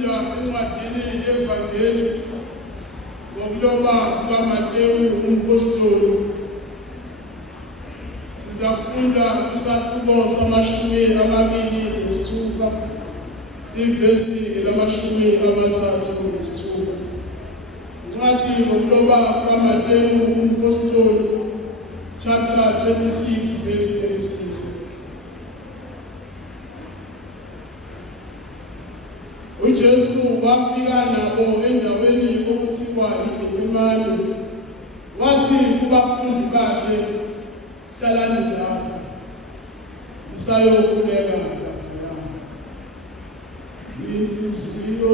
Sizafunda encwadini yevangeli ngokuloba kukaMateyu umpostoli. Sizafunda isahluko samashumi amabili nesithupha, ivesi elamashumi amathathu nesithupha. Incwadi ngokuloba kukaMateyu umpostoli, chapter 26 verse 36. uJesu wafika nabo endaweni okuthiwa iGetsemane, wathi kubafundi bakhe, hlalani lapha, isayokhuleka laphaya. Inhliziyo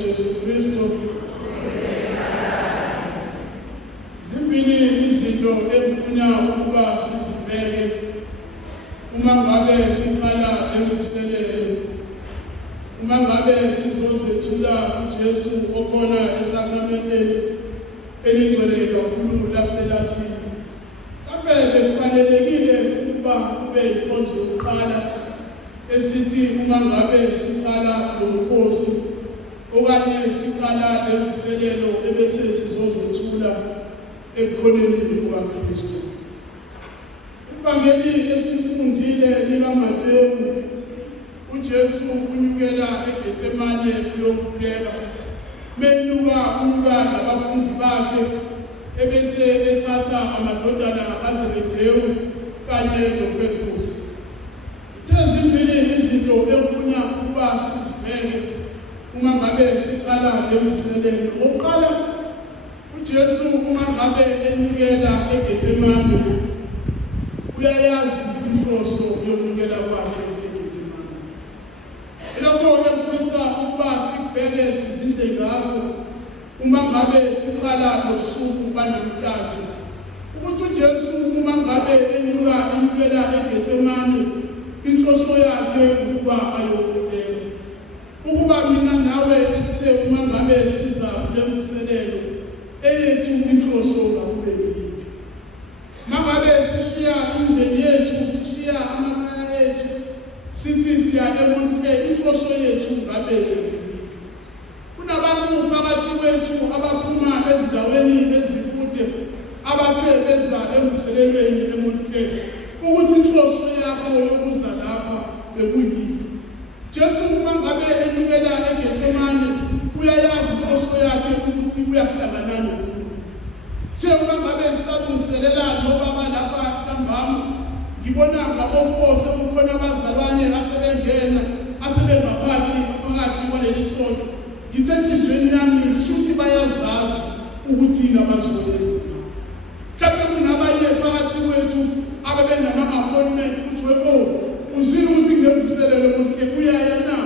uJesu Kristu. Zimbili izinto ekufuna ukuba sizibheke uma ngabe siqala ekuseleni, uma ngabe sizozethula uJesu okhona esakramenteni elingcwele kakhulu laselathini. Mhlawumbe kufanelekile ukuba kube inkonzo yokuqala esithi uma ngabe siqala ngomkhosi okanye siqala ekuselelo ebese sizozethula ekukholeni kukaKristu. Ivangeli esifundile likaMateyu, uJesu unyukela eGetsemane kuyokhuleka. Unyuka nabafundi bakhe ebese ethatha amadodana kaZebediya kanye noPetrus. Zimbili izinto ekufuna ukuba sizibheke uma ngabe siqala ekuseleni. Oqala, uJesu uma ngabe enyukela eGetsemane uyayazi inhloso yokunyukela kwakhe eGetsemane. Lokho kufisa ukuba sibheke sizinde ngakho uma ngabe siqala ngosuku banamhlanje, ukuthi uJesu uma ngabe enyukela eGetsemane inhloso yakhe ukuba ayokhuleka. Ukuba mina nawe esithe uma ngabe siza kulemselelo eyethu inhloso kakube yini. Mangabe sishiya imindeni yethu, sishiya amakhaya ethu, sithi siya emuntwini, inhloso yethu ngabe yini. Kunabantu phakathi kwethu abaphuma ezindaweni ezikude abathe beza emvuselelweni emuntwini ukuthi inhloso yakho yokuza lapha bekuyini. Jesu mangabe enyukela eGetsemane uyayazi inhloso yakhe ukuthi uyahlangana noNkulunkulu. Sithe mangabe sabungiselela nobaba lapha ntambama ngibona ngabofose kukhona abazalwane asebengena asebengaphathi phakathi kwaleli sonto. Ngithe enhlizweni yami ngishuthi bayazazi ukuthi ngabazoyenza. Mhlawumbe kunabanye phakathi kwethu ababenama-appointment ukuthi uzwile ukuthi ngemvuselelo konke uyaya na,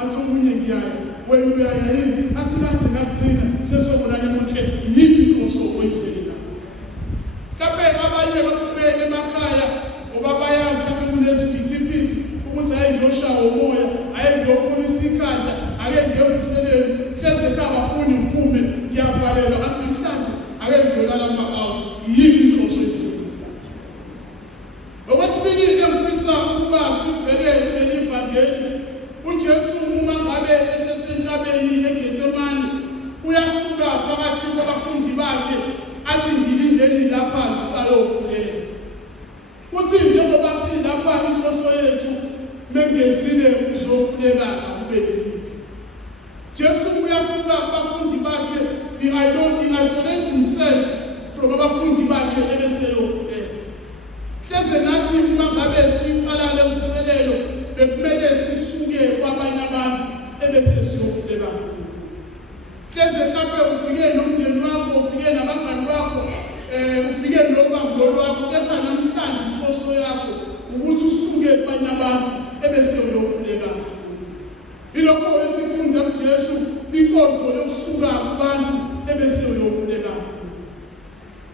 athi omunye ngiyaya, wena uyaya yini, athi kade ngakugcina sesokubulala konke yiphi inhloso oyisela. Mhlawumbe abanye baphume emakhaya ngoba bayazi lapho kunezivithiphithi ukuthi hayi ngiyoshaya umoya, hayi ngiyopholisa ikhanda, ake ngiyomvuselelo, hleze kabafuni ngiphume ngiyavalelwa, athi namhlanje ake ngiyolala ama-out, yiphi inhloso oyisela. Okwesibili ngifisa ukuba sibheke leli vangeli. uJesu uma ngabe esesentabeni eGetsemane uyasuka phakathi kwabafundi bakhe athi ngilindeni lapha ngisayokhulela. Kuthi njengoba silapha inhloso yethu mengezile ukuzokhuleka akube yini. Jesu uyasuka kubafundi bakhe, he-isolates himself from abafundi bakhe ebeseyokhuleka. Hleze nathi uma ngabe siqala lemvuselelo bekumele sisuke kwabanye abantu ebese siyokhuleka. Hleze mhlawumbe ufike nomndeni wakho, ufike nabangani bakho, ufike nobambo lwakho, kepha namhlanje inhloso yakho ukuthi usuke kwabanye abantu ebese uyokhuleka. Yilokho esifunda kuJesu inkonzo yokusuka kubantu ebese uyokhuleka.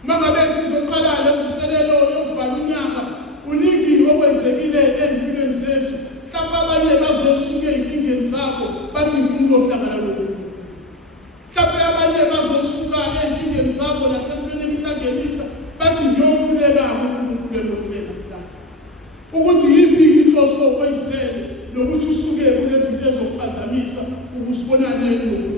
Mangabe sizoqala lemvuselelo yokuvala unyaka, kuningi okwenzekile empilweni zethu. Mhlawumbe abanye bazosuka ey'nkingeni zakho bathi ngifuna ukuyohlangana noNkulunkulu. Mhlawumbe abanye bazosuka ey'nkingeni zakho nasempilweni emhlangeni bathi ngiyokhuleka uNkulunkulu elokhuleka mhlawumbe. Ukuthi yiphi inhloso oyizele nokuthi usuke kulezinto ezokuphazamisa ukuze ubonane noNkulunkulu.